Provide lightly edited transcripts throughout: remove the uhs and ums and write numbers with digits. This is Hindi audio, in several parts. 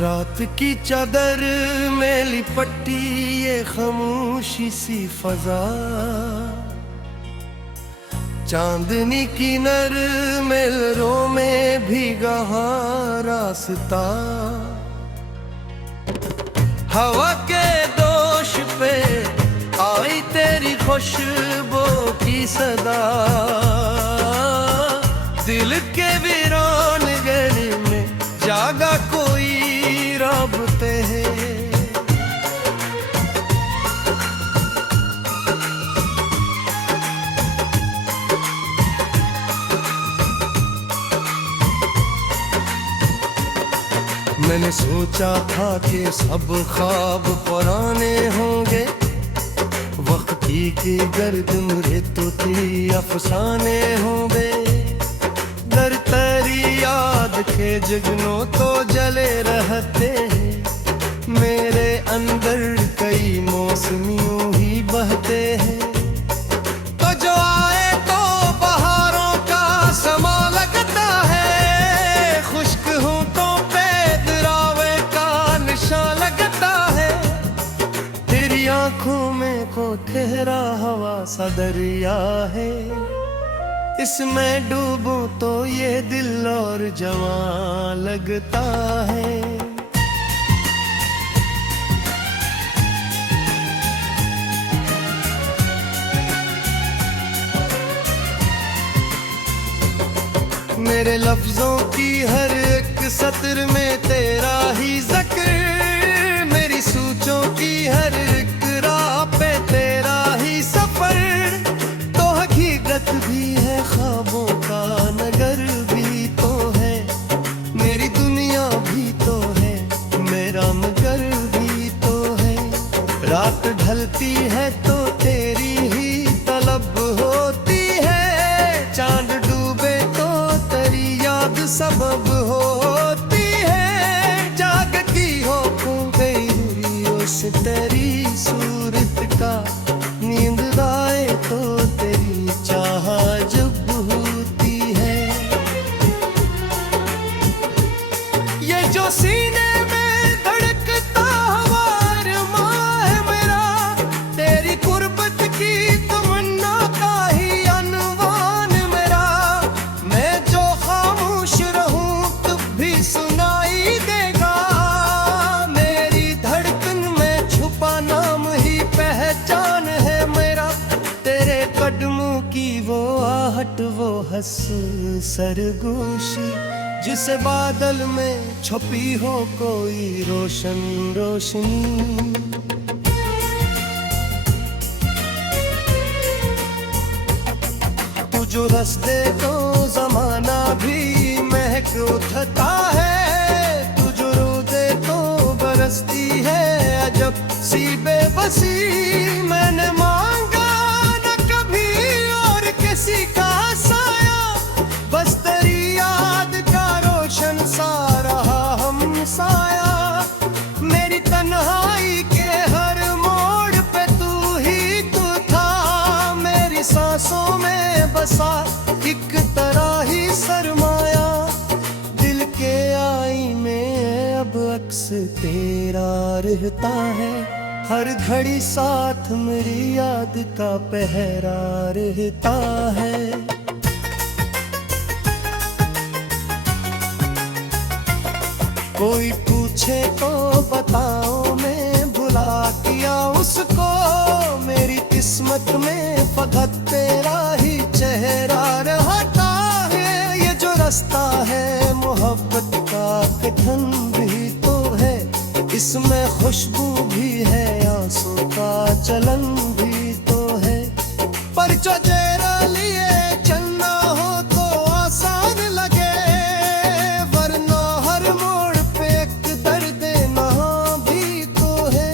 रात की चादर में लिपटी ये खामोशी सी फजा, चांदनी की नरमेलों में भीगा रास्ता। हवा के दोष पे आई तेरी खुशबू की सदा, दिल के वीरान घर में जागा कोई राबते है। मैंने सोचा था कि सब ख्वाब पुराने होंगे, वक्त की गर्दन रेतोती अफसाने होंगे। दर तेरी याद के जगनों तो जले रहते हैं, मेरे अंदर कई मौसमियों ही बहते हैं। तो जो आए तो बहारों का समा लगता है, खुश्क हूँ तो पे दरावे का निशा लगता है। तेरी आंखों में को ठहरा हवा सा दरिया है, इसमें डूबूं तो ये दिल और जवां लगता है। मेरे लफ्जों की हर एक सत्र में तेरा ही जिक्र, मेरी सोचों की हर एक राह पे तेरा ही सफर। तो हकीकत भी है, ख्वाबों का नगर भी तो है, मेरी दुनिया भी तो है, मेरा मगर भी तो है। रात ढलती है तो तेरी ही तलब होती है, चांद डूबे तो तेरी याद सबब होती है। जागती हो गई हुई उस तेरी सूरत का, नींद आए तो तेरी चाह जब होती है। ये जो सीने में धड़कता हवार माँ है मेरा, तेरी कुर्बत की तमन्ना का ही अनवान मेरा। मैं जो खामोश रहूं तब भी सुनाई देगा, मेरी धड़कन में छुपा नाम ही पहचान है मेरा। तेरे कदमों की वो आहट, वो हंस सरगोशी, जिसे बादल में छुपी हो कोई रोशन रोशनी। तू जो रस दे तो जमाना भी महक उठता है, तू जो रो दे तो बरसती है अजब सी बेबसी। मैंने मांगा न कभी और किसी का साया, बस तेरी याद का रोशन सा रहा हम साया। मेरी तन्हाई के हर मोड़ पे तू ही तू था, मेरी सांसों में बसा एक तरह ही सरमाया। दिल के आई में अब अक्स तेरा रहता है, हर घड़ी साथ मेरी याद का पहरा रहता है। कोई पूछे तो बताओ मैं भुला किया उसको, मेरी किस्मत में फकत तेरा ही चेहरा रहता है। ये जो रास्ता है मोहब्बत का कठिन भी तो है, इसमें खुशबू भी है, आंसू का चलन भी तो है। पर जो तेरा लिए चलना हो तो आसान लगे, वरना हर मोड़ पे एक दर्द नहाँ भी तो है।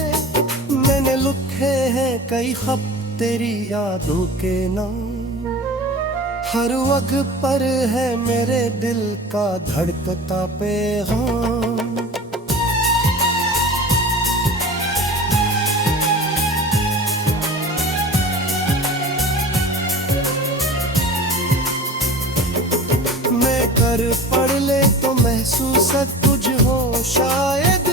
मैंने लिखे हैं कई खत तेरी यादों के नाम, हर वक्त पर है मेरे दिल का धड़कता पैगाम। कर पढ़ ले तो महसूस तुझ हो शायद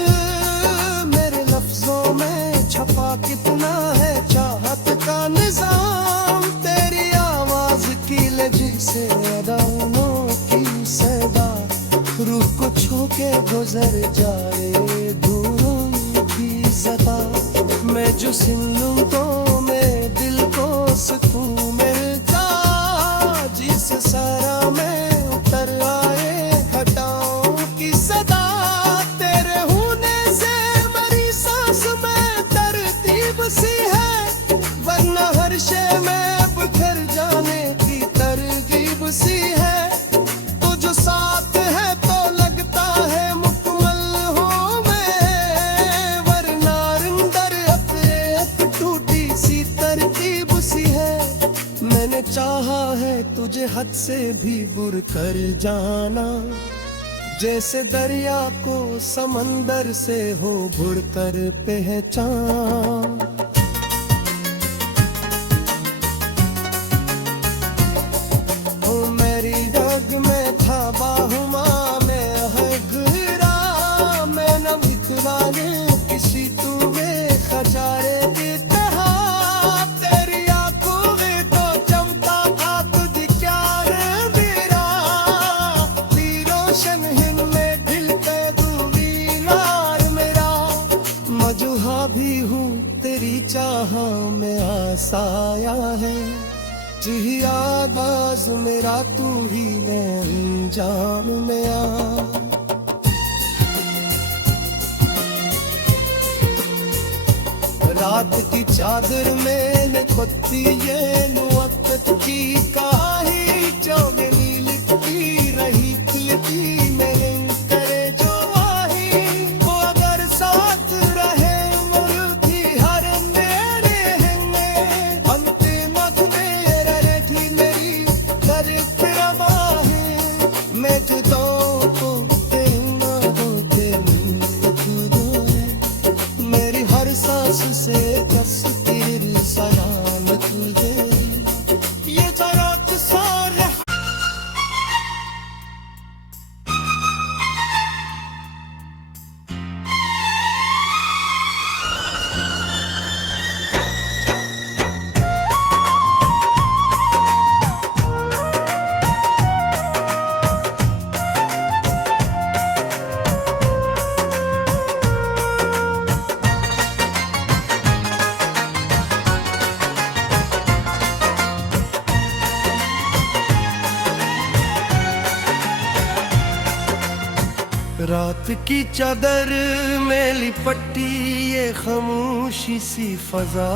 मेरे लफ्जों में छपा कितना है चाहत का निजाम। तेरी आवाज की लजी से अदाओं की सदा रूह को छू के गुजर जाए दूरों की ज़दा। मैं जो सुन लूं तो मेरे दिल को सुकून मिलता, जिस सारा में उतर आए घटाओं की सदा। तेरे होने से मेरी सांस में तरतीब सी है, वरना हर शय में बिखर जाने की तरकीब सी है। तो जो साथ है तो लगता है मुकम्मल हो मैं, वरना अंदर अपने एक टूटी सी तरकीब सी है। मैंने चाहा है तुझे हद से भी बुर कर जाना, जैसे दरिया को समंदर से हो भुड़ कर पहचान। ओ मेरी रग में था बाहुमा में है गहरा, मैं न विकराने किसी तुम्हें खजारे की तरह। तेरी आंखों में तो चमका था तुझे क्या रे मेरा, रोशन हिंद में दिल पे दूरीनार मेरा। मजूहा भी हूँ तेरी चाह में आसाया है, जी आगाज मेरा तू ही ने अंजाम में आ। रात की चादर में खुदती ये मुअक्कत की काही, चौगनी लिखती रही खिलती मेरे करे जो आही। वो अगर साथ रहे मुर्गी हर मेरे हैंगे, अंतिम में रहे थी मेरी कर फिरवाही। मैं जुदाओं को देना होते खुदो है, मेरी हर सांस से तस्वीर सलामत तुझे। ये जरात सारे रात की चादर में लिपटी ये खामोशी सी फजा,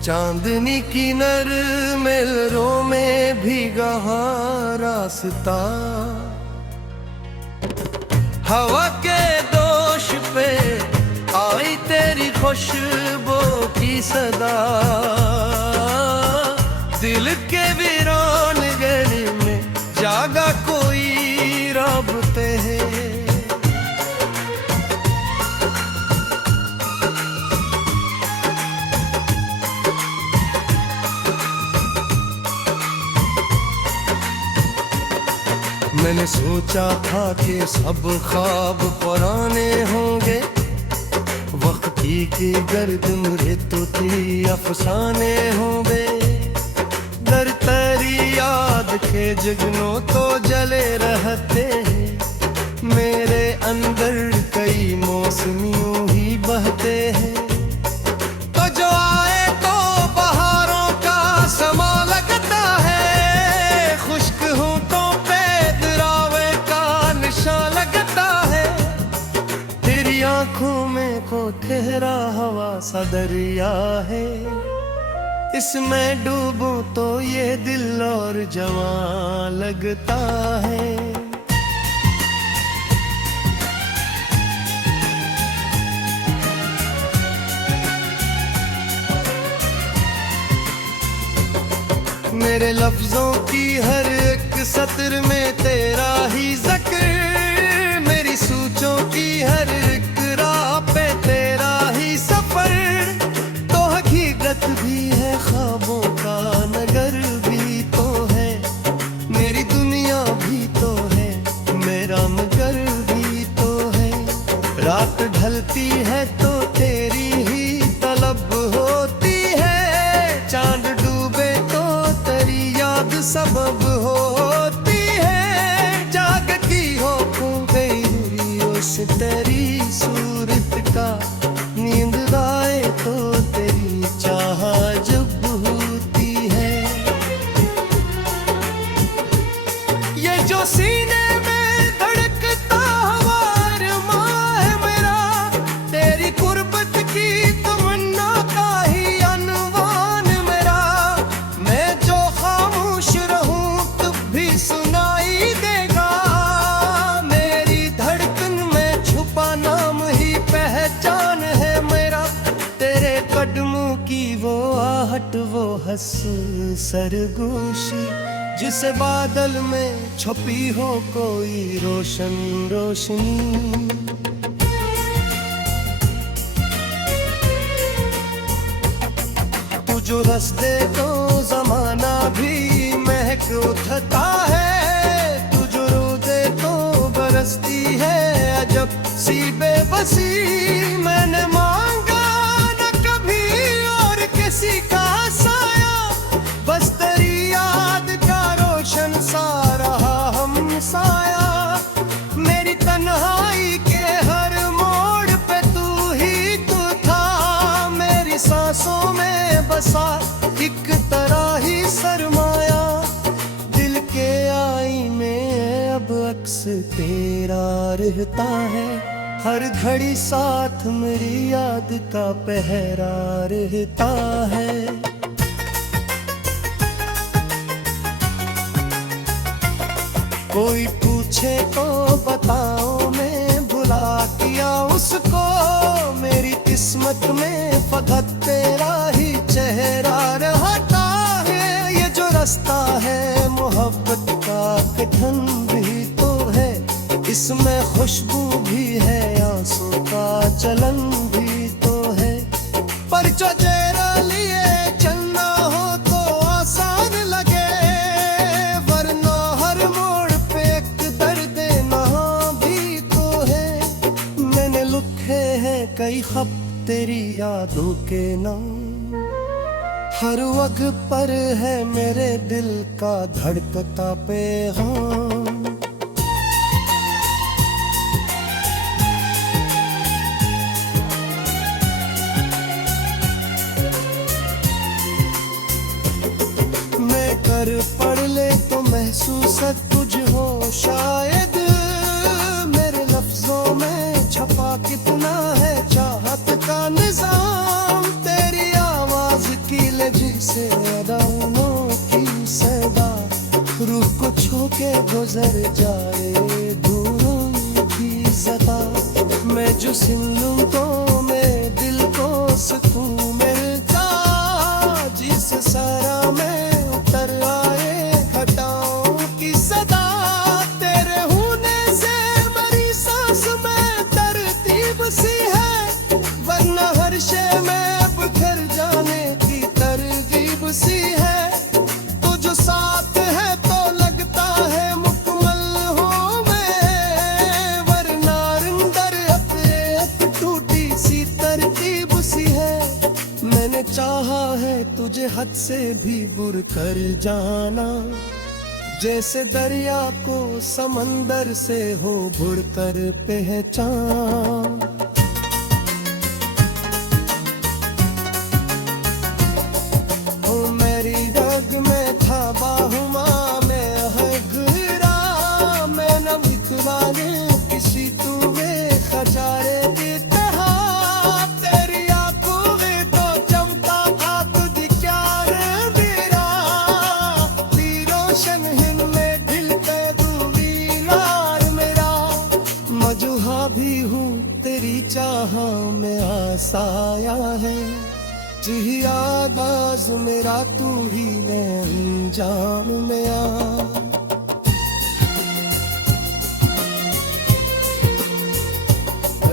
चांदनी की नरमे लहरों में भीगा रास्ता। हवा के दोष पे आई तेरी खुशबू की सदा, दिल के वीरान घर में जागा कोई राबते हैं। मैंने सोचा था कि सब ख्वाब पुराने होंगे, वक्ती की गर्दन रेतों थी अफसाने होंगे। दर तेरी याद के जगनों तो जले रहते हैं, मेरे अंदर कई मौसमियों ही बहते हैं। तो जो आए तो बहारों का समा लगता है, खुश्क हूँ तो पेदरावे का निशान लगता है। तेरी आंखों में को ठहरा हवा सा दरिया है, इसमें डूबूं तो ये दिल और जवां लगता है। मेरे लफ्जों की हर एक सत्र में तेरा ही जिक्र, मेरी सोचों की हर एक राह पे तेरा ही सफर। तो हकीकत भी है ख्वाबों का नगर भी तो है, मेरी दुनिया भी तो है, मेरा होती है, जागती हो खो गई हुई उस तेरी सूरत का, नींद आए तो तेरी चाह जब होती है। ये जो सीने में धड़कता हुआ अरमां है मेरा, तेरी कुर्बत की तमन्ना का ही अनवान मेरा। मैं जो खामोश रहूं तब भी सुनाई देगा, मेरी धड़कन में छुपा नाम ही पहचान है मेरा। तेरे कदमों की वो आहट, वो हंसू सरगोशी, जिसे बादल में छुपी हो कोई रोशन रोशनी। तू जो रस दे तो जमाना भी महक उठता है, तू जो रो दे तो बरसती है अजब सी बेबसी। मैंने मांगा न कभी और किसी का साया, बस तेरी याद का रोशन सा रहा हम साया। मेरी तन्हाई के हर मोड़ पे तू ही तू था, मेरी सांसों में बसा एक तरह ही सरमाया। दिल के आईने अब अक्स तेरा रहता है, हर घड़ी साथ मेरी याद का पहरा रहता है। कोई पूछे तो बताओ मैं भुला किया उसको, मेरी किस्मत में फकत तेरा ही चेहरा रहता है। ये जो रास्ता है मोहब्बत का कठिन भी तो है, इसमें खुशबू भी है आंसू का चलन भी तो है। पर जो तेरा लिए चलना हो तो आसान लगे, वरना हर मोड़ पे एक दर्द नहा भी तो है। मैंने लिखे हैं कई खत तेरी यादों के नाम, हर वक्त पर है मेरे दिल का धड़कता पैगाम। कर पढ़ ले तो महसूस तुझ हो शायद, मेरे लफ्जों में छपा कितना है चाहत का निजाम। तेरी आवाज की लजी से अदाओं की सदा, रूह को छू के गुजर जाए दूरों की ज़दा। मैं जो सुन लूं तो मैं दिल को सुकून मिलता, जिस सारा में उतर आए घटाओं की सदा। तेरे होने से मेरी सांस में तरतीब सी है, वरना हर शे में बिखर जाने की तरकीब सी है। तू जो साथ है तो लगता है मुकम्मल हूँ मैं, वरना अंदर अपने टूटी सी तरतीब सी है। मैंने चाहा है तुझे हद से भी बुर कर जाना, जैसे दरिया को समंदर से हो बुड़ कर पहचान। ओ मेरी रग में था बाहुमा में है घिरा, मैं न बिखराने किसी तुम्हें खचारे भी हूँ तेरी चाह में आसाया है। जी आगाज मेरा तू ही ने अंजाम में आ।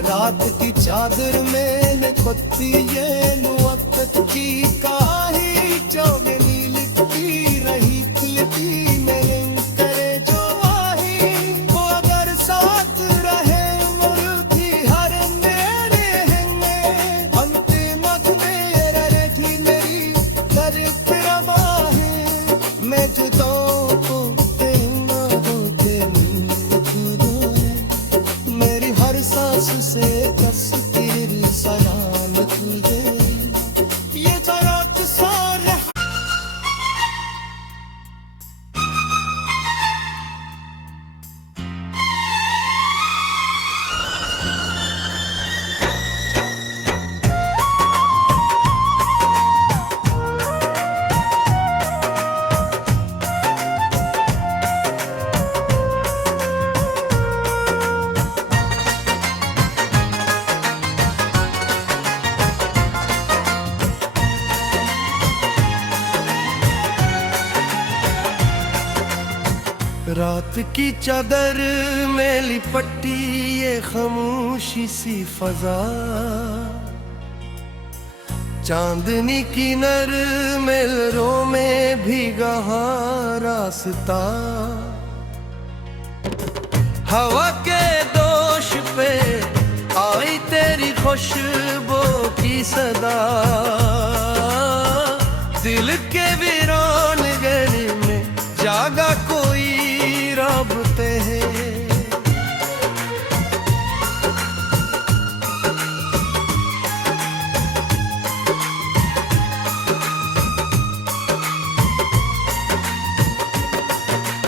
रात की चादर में कुत्ती ये मुअक्कत की काही, चौगनी लिखती रही खिलती मेरे करे जो आही। वो अगर साथ रहे मुर्गी हर मेरे हेंगे, अंतिम मेरे थी मेरी कर फिर बाहे। मैं जुदाओं को रात की चादर में लिपटी ये खामोशी सी फजा, चांदनी की नरमेलों में भीगा रास्ता। हवा के दोष पे आई तेरी खुशबू की सदा, दिल के वीरान घर में जागा कोई राबते हैं।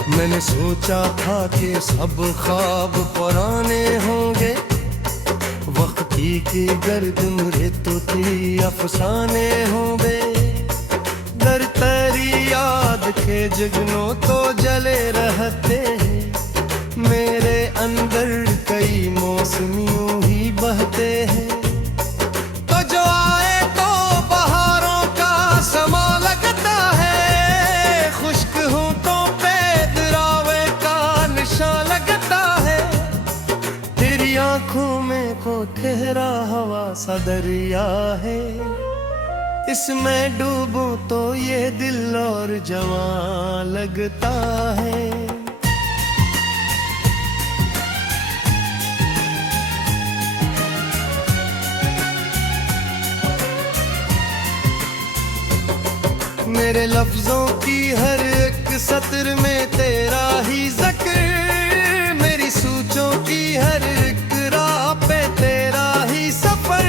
मैंने सोचा था कि सब ख्वाब पुराने होंगे, वक्त की गर्दन रेतोती अफसाने होंगे। दर तेरी याद के जगनों तो जले रहते हैं, मेरे अंदर कई मौसमियों ही बहते हैं। तो जो आए तो बहारों का समा लगता है, खुश्क हूँ तो पेदरावे का निशा लगता है। तेरी आंखों में को ठहरा हवा सा दरिया है, इसमें डूबूं तो ये दिल और जवां लगता है। मेरे लफ्जों की हर एक सत्र में तेरा ही जिक्र, मेरी सोचों की हर एक राह पे तेरा ही सफर।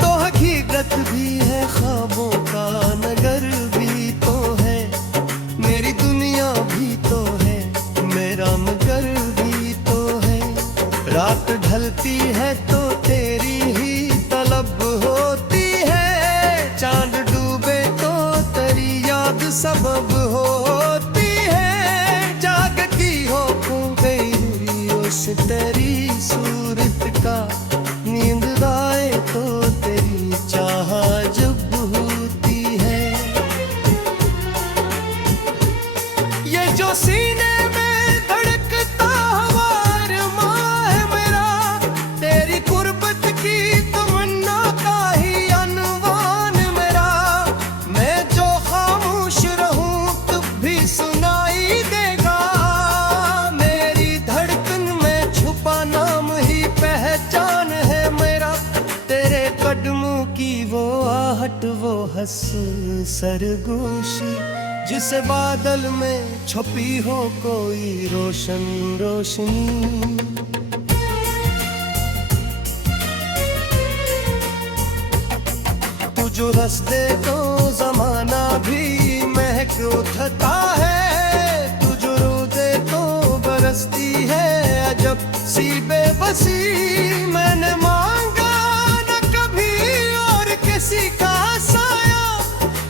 तो हकीकत भी है, ख्वाबों का नगर भी तो है, मेरी दुनिया भी तो है, मेरा मगर भी तो है। रात ढलती है तो तेरी ही तलब होती है, चांद डूबे तो तेरी याद सबब होती है। जागती हो गई हुई उस तेरी सूरत का, नींद आए तो तेरी चाह जब होती है। ये जो सीने में धड़कता हुआ अरमां है मेरा, तेरी कुर्बत की तमन्ना का ही अनवान मेरा। मैं जो खामोश रहूं तब भी सुनाई देगा, मेरी धड़कन में छुपा नाम ही पहचान है मेरा। तेरे कदमों की वो आहट, वो हंसू सरगोशी, जिसे बादल में छुपी हो कोई रोशन रोशनी। तू जो रस दे तो जमाना भी महक उठता है, तू जो रो दे तो बरसती है अजब सी बेबसी। मैंने मांगा न कभी और किसी का साया,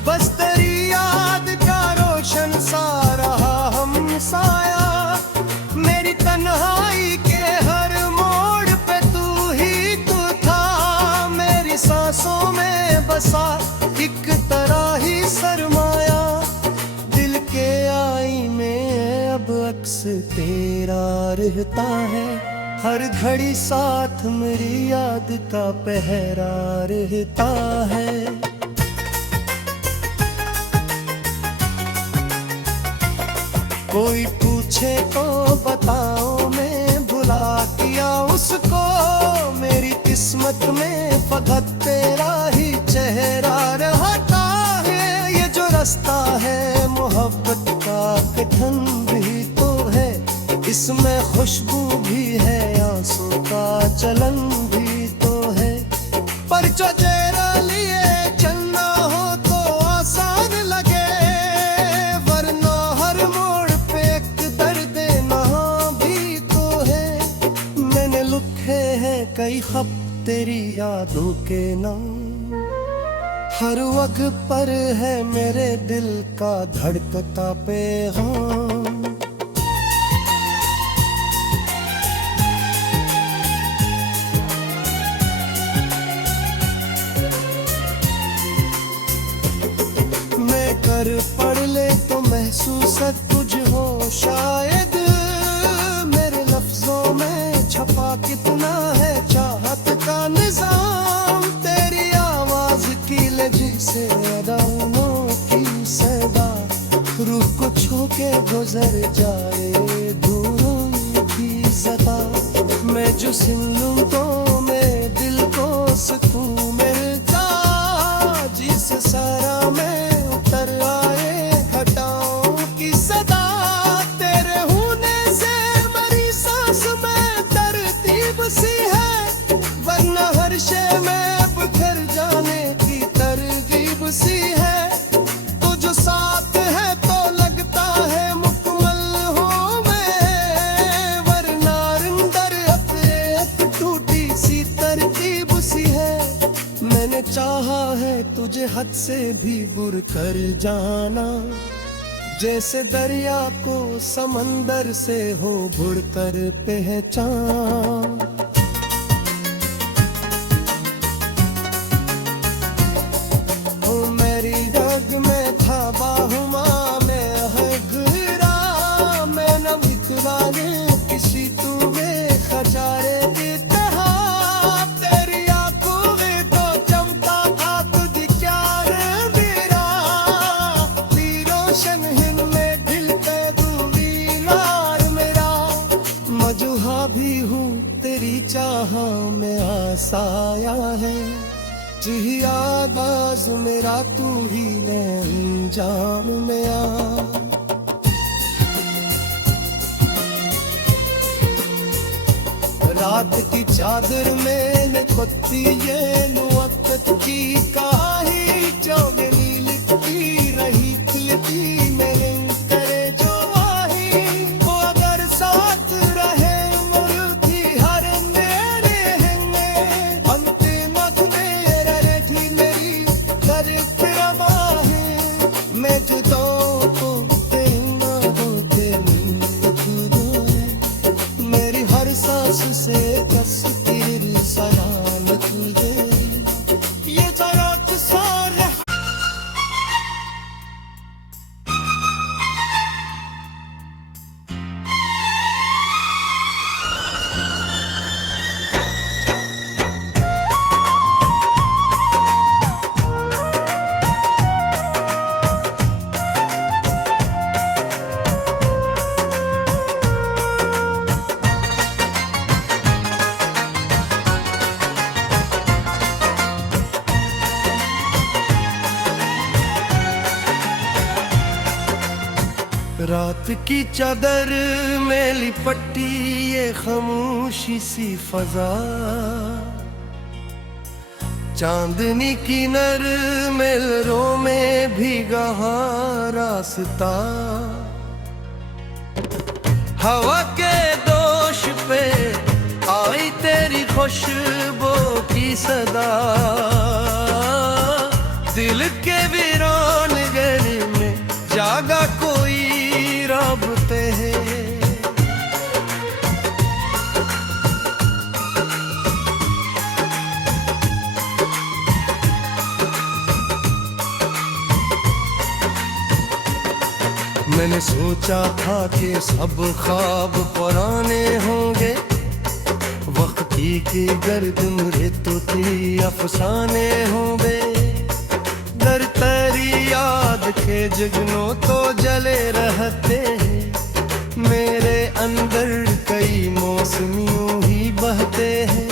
बस तेरी याद का रोशन सा रहा हम साया। मेरी तन्हाई के हर मोड़ पे तू ही तू था, मेरी सांसों में बसा एक तरह ही सरमाया। दिल के आई में अब अक्स तेरा रहता है, हर घड़ी साथ मेरी याद का पहरा रहता है। कोई पूछे तो बताओ मैं भुला किया उसको, मेरी किस्मत में फकत तेरा ही चेहरा रहता है। ये जो रास्ता है मोहब्बत का कठिन भी तो है, इसमें खुशबू भी है, आंसू का चलन भी तो है। पर जो तेरा लिए चलना हो तो आसान लगे, वरना हर मोड़ पे एक दर्द नहाँ भी तो है। मैंने लिखे हैं कई खत तेरी यादों के नाम, हर वक्त पर है मेरे दिल का धड़कता पैगाम। कर पढ़ ले तो महसूस तुझ होश शायद मेरे लफ्जों में छपा कितना है चाहत का निजाम। तेरी आवाज की लजी से अदाओं की सदा रूह को छू के गुजर जाए दूरों की ज़दा। मैं जो सुन लूं तो मेरे दिल को सुकून मिलता, जिस सारा में उतर आए घटाओं की सदा। तेरे होने से मेरी सांस में तरतीब सी है, वरना हर शय में बिखर जाने की तरकीब सी है। तो जो साथ है तो लगता है मुकम्मल हो मैं, वरना अंदर अपने एक टूटी सी तरकीब सी है। मैंने चाहा है तुझे हद से भी बुर कर जाना, जैसे दरिया को समंदर से हो भुड़ कर पहचान। ओ मेरी रग में था बाहुमा में है गहरा, मैं न बिखराने किसी तुम्हें खजारे की तरह। तेरी आंखों में तो चमका था तुझे क्या रे मेरा, रोशन हिंद में दिल पे दूरीदार मेरा। मजूहा भी हूँ तेरी चाह में आसाया है, जी आवाज मेरा तू ही ने अंजाम में आ। रात की चादर में खुदती ये मुहब्बत की काही, चौगनी लिखती रही खिलती मेरे करे जो आही। वो अगर साथ रहे मुर्गी हर मेरे हैंगे, अंतिम मेरे रही मेरी कर फिरवाही। मैं जुदाओं को देना होते मेरी हर सांस से तस्वीर सलामत तुझे, ये जरात सारे। रात की चादर में लिपटी ये खामोशी सी फजा, चांदनी की नरम लहरों में भीगा रास्ता। हवा के दोष पे आई तेरी खुशबू की सदा, दिल के वीरान घर में जागा कोई राबते हैं। मैंने सोचा था कि सब ख्वाब पुराने होंगे, वक्ती की गर्दन रेतों थी अफसाने होंगे। दर तेरी याद के जगनों तो जले रहते हैं, मेरे अंदर कई मौसमियों ही बहते हैं।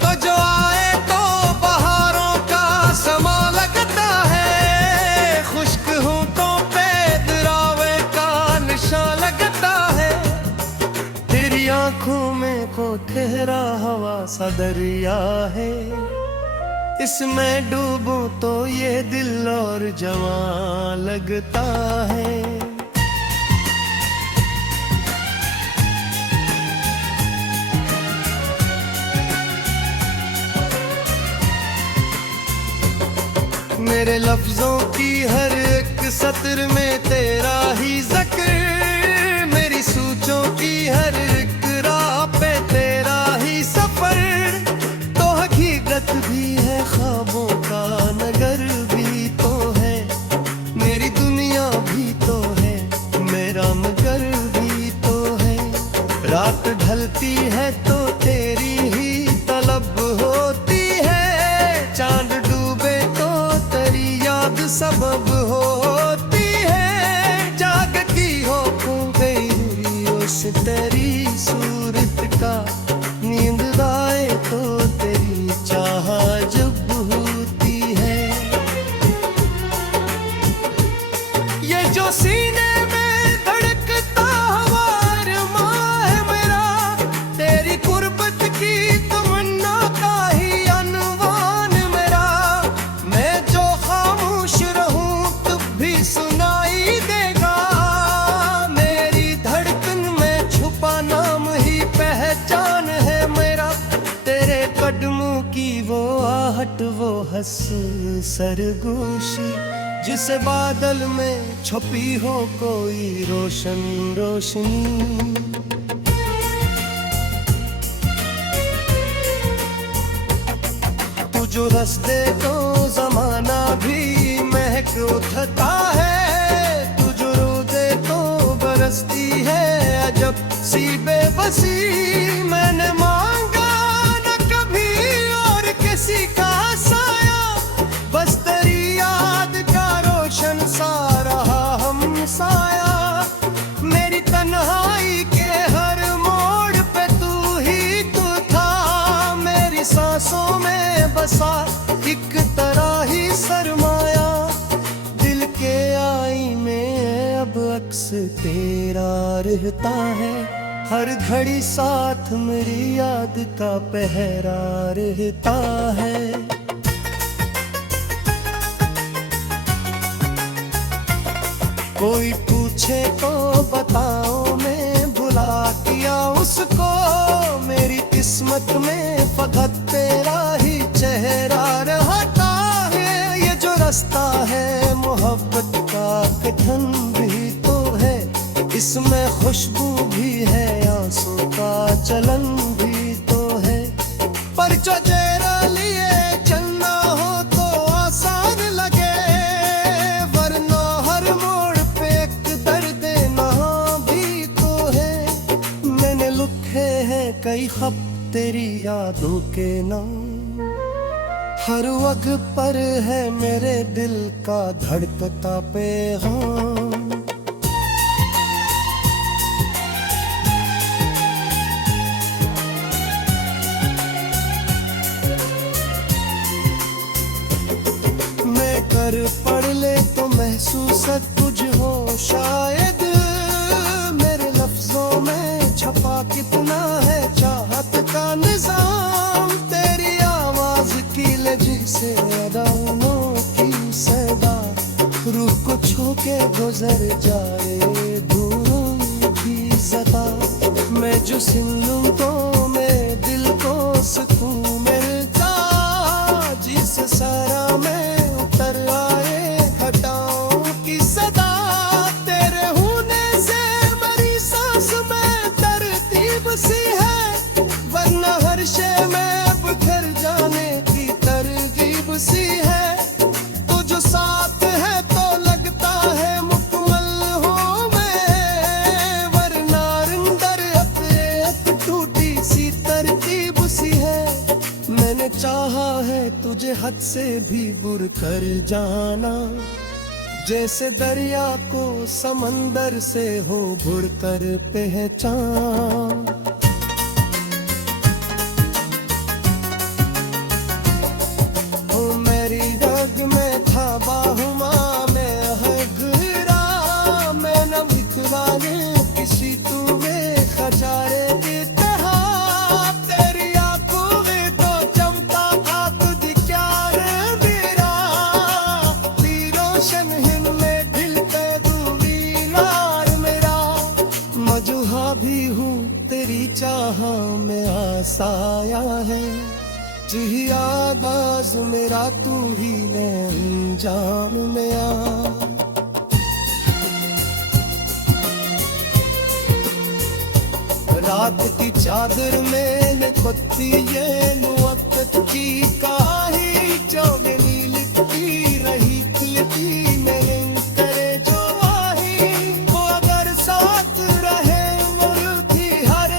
तो जो आए तो बहारों का समा लगता है, खुश्क हूँ तो पेदरावे का निशान लगता है। तेरी आंखों में को ठहरा हवा सा दरिया है, इसमें डूबूं तो ये दिल और जवां लगता है। मेरे लफ्जों की हर एक सत्र में तेरा ही जिक्र, मेरी सोचों की हर एक राह पे तेरा ही सफर। तो हकीकत भी है, ख्वाबों का नगर भी तो है, मेरी दुनिया भी तो है, मेरा रात ढलती है तो तेरी ही तलब होती है, चांद डूबे तो तेरी याद सबब होती है। जागती हो खो गई हुई उस तेरी सूरत का, नींद आए तो तेरी चाह जब होती है। ये जो सीने में धड़कता हुआ अरमां है मेरा, तेरी कुर्बत की तमन्ना का ही अनवान मेरा। मैं जो खामोश रहूं तब भी सुनाई देगा, मेरी धड़कन में छुपा नाम ही पहचान है मेरा। तेरे कदमों की वो आहट, वो हंसू सरगोशी, जिसे बादल में छुपी हो कोई रोशन रोशनी। तू जो रस दे तो जमाना भी महक उठता है, तू जो रो दे तो बरसती है अजब सी बेबसी। मैंने मांगा न कभी और किसी का साया, बस तेरी याद का रोशन सा रहा हम साया। मेरी तन्हाई के हर मोड़ पे तू ही तू था, मेरी सांसों में बसा एक तरह ही सरमाया। दिल के आई में अब अक्स तेरा रहता है, हर घड़ी साथ मेरी याद का पहरा रहता है। कोई पूछे तो बताओ मैं भुला किया उसको, मेरी किस्मत में फकत तेरा ही चेहरा रहता है। ये जो रास्ता है मोहब्बत का कठिन भी तो है, इसमें खुशबू भी है आंसू का चलन भी तो है। पर जो तेरा लिए चलना हो तो आसान लगे, वरना हर मोड़ पे एक दर्द नहा भी तो है। मैंने लिखे हैं कई खत तेरी यादों के नाम, हर वक्त पर है मेरे दिल का धड़कता पैगाम। कर पढ़ ले तो महसूस तुझ हो शायद, मेरे लफ्जों में छपा कितना है चाहत का निजाम। तेरी आवाज की लजी से अदाओं की सदा, रूह को छू के गुजर जाए दूरों की ज़दा। मैं जो सुन लूं तो मैं दिल को सुकून मिलता, जिस सारा में उतर आए घटाओं की सदा। तेरे होने से मेरी सांस में तरतीब सी है, वरना हर शय में बिखर जाने की तरकीब सी है। तू जो साथ है तो लगता है मुकम्मल हूँ मैं, वरना अंदर अपने टूटी सी तरतीब सी है। मैंने चाहा है तुझे हद से भी बुर कर जाना, जैसे दरिया को समंदर से हो बुर कर पहचान। ओ मेरी रग में था बाहुमा में है घिरा, मैं न विकराने किसी तू में खचारे की तरह। तेरी आंखों में तो चमका था तुझ क्या रे मेरा, रोशन हिंद में दिल पे दूरीदार मेरा। मजूहा भी हूँ तेरी चाह में आसाया है, जी आगाज मेरा तू ही ने अंजाम में आ। रात की चादर में लिखती ये मुहब्बत की कहानी, चौगनी लिखती रही खिलती मेरे करे जो आही। वो अगर साथ रहे मुर्गी हर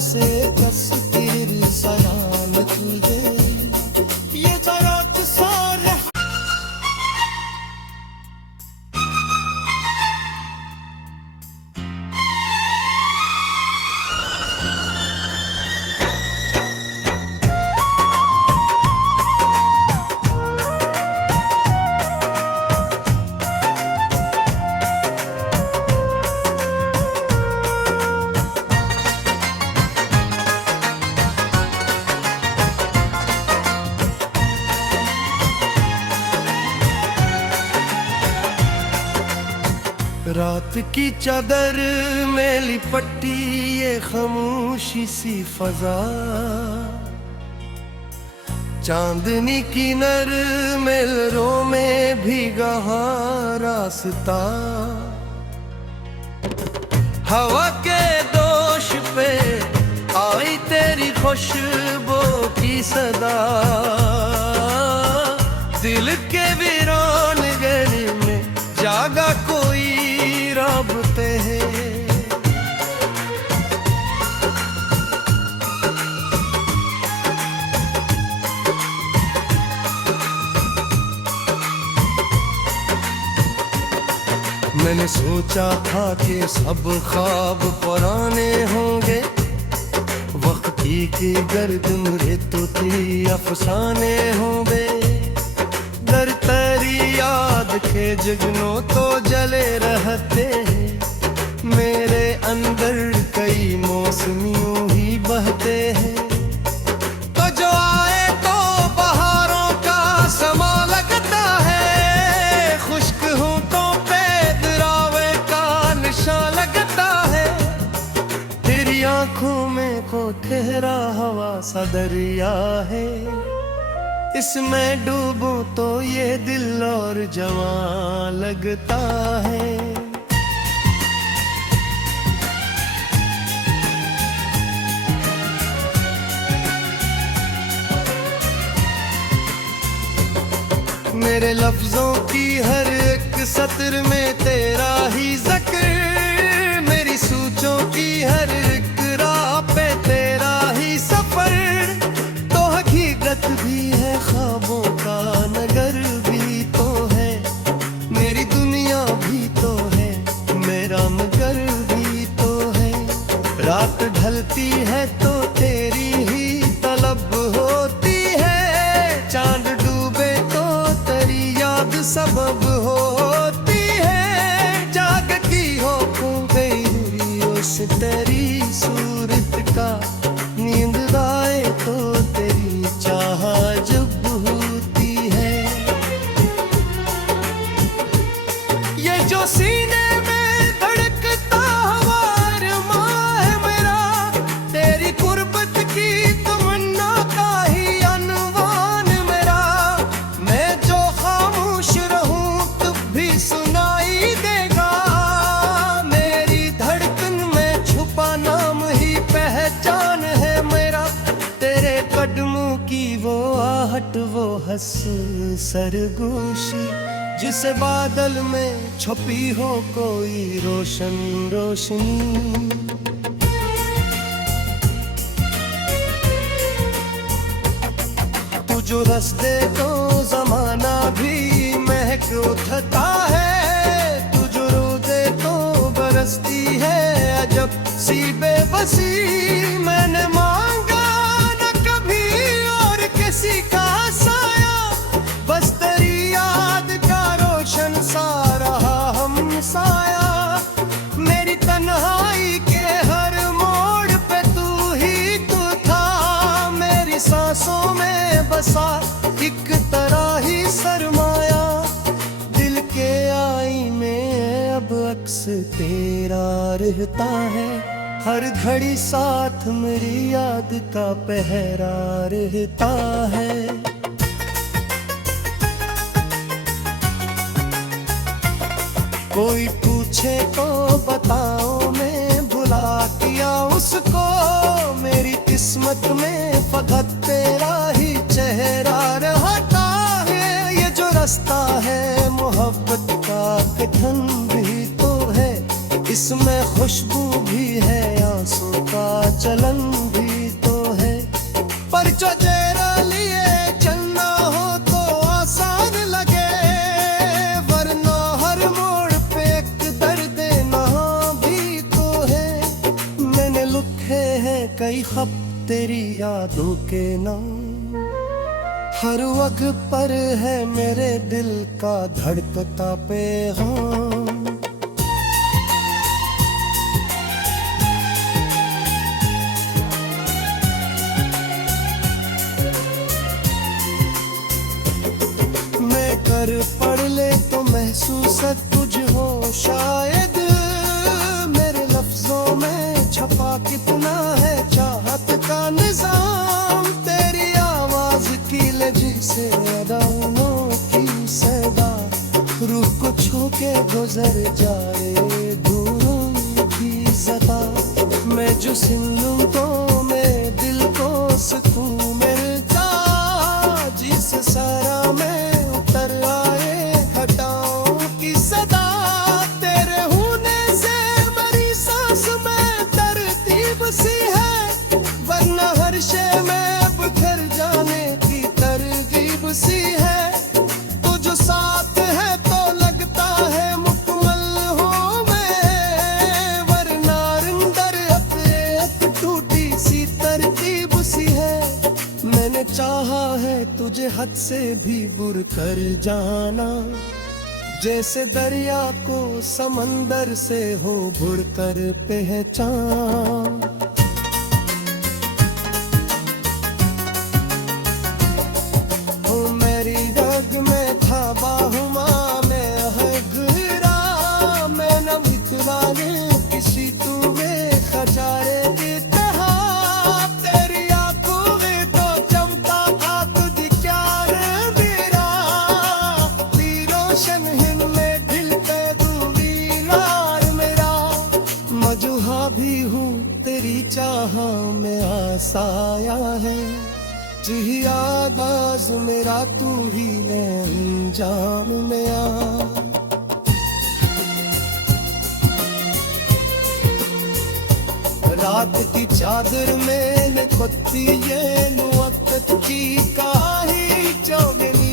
से तस्वीर सयानत दे ये जरात सारे रात की चादर में लिपटी ये खामोशी सी फजा, चांदनी की नरमेलों में भीगा रास्ता, हवा के दोष पे आई तेरी खुशबू की सदा, दिल के वीरान घर में जागा कोई राबते हैं। मैंने सोचा था कि सब ख्वाब पुराने होंगे, वक्त की गर्दन रेतोती अफसाने होंगे, दर तेरी याद के जगनों तो जले रहते हैं, मेरे अंदर कई मौसमियों ही बहते हैं, तो जो आए तो बहारों का समा लगता है, खुश्क हूँ तो पे दरावे का निशा लगता है, तेरी आंखों में को ठहरा हवा सा दरिया है, इसमें डूबूं तो ये दिल और जवां लगता है। मेरे लफ्जों की हर एक सत्र में तेरा ही जिक्र, मेरी सोचों की हर एक राह पे तेरा ही सफर, तो हकीकत भी है ख्वाबों का नगर भी तो है, मेरी दुनिया भी तो है, मेरा मगर भी तो है, रात ढलती है तो तेरी ही तलब होती है, चांद डूबे तो तेरी याद सबब होती है, जागती हो गई हुई उस तेरी सूरत का, नींद आए तो तेरी चाह जब होती है, ये जो सीने में धड़कता हवार माँ है मेरा, तेरी कुर्बत की तमन्ना का ही अनवान मेरा, मैं जो खामोश रहूं तब भी सुनाई देगा, मेरी धड़कन में छुपा नाम ही पहचान है मेरा, तेरे कदमों की वो आहट वो हंस सरगोशी, जिसे बादल में छुपी हो कोई रोशन रोशनी, तू जो रस दे तो जमाना भी महक उठता है, तू जो रो दे तो बरसती है अजब सी बेबसी, मैंने मांगा न कभी और किसी का साया, बस तेरी याद का रोशन सा रहा हम साया, मेरी तन्हाई के हर मोड़ पे तू ही तू था, मेरी सांसों में बसा एक तरह ही सरमाया, दिल के आई में अब अक्स तेरा रहता है, हर घड़ी साथ मेरी याद का पहरा रहता है। कोई पूछे तो बताओ मैं भुला किया उसको, मेरी किस्मत में फकत तेरा ही चेहरा रहता है, ये जो रास्ता है मोहब्बत का कथन भी तो है, इसमें खुशबू भी है आंसू का चलन लिखे हैं कई खत तेरी यादों के नाम। हर वक्त पर है मेरे दिल का धड़कता पैगाम। मैं कर पढ़ ले तो महसूस तुझ हो शायद, मेरे लफ्जों में छपा कितना है चाहत का निजाम। तेरी आवाज की लजी से अदाओं की सदा, रूह को छू के गुजर जाए दूरों की ज़दा। मैं जो सुन लूं तो मैं दिल को सुकून मिलता, जिस सारा में उतर आए घटाओं की सदा। तेरे होने से मेरी सांस में तरतीब सी है, वरना हर शय में बिखर जाने की तरकीब सी है। तू जो साथ है तो लगता है मुकम्मल हो मैं, वरना अंदर अपने एक टूटी सी तरतीब सी है। मैंने चाहा है तुझे हद से भी बुर कर जाना, जैसे दरिया को समंदर से हो बुड़ कर पहचान। ओ मेरी रग में था बाहुमा में है गहरा, मैं न इकरार किसी तू में खजारे की तरह। तेरी आंखों में तो चमका था तुझे क्या रे मेरा, रोशन हिंद में दिल पे दूरीदार मेरा। मजूहा भी हूँ तेरी चाह में आसाया है, जिही आगाज मेरा तू ही ने अंजाम में आ। रात की चादर में खुद ये वक्त की काही चौगनी।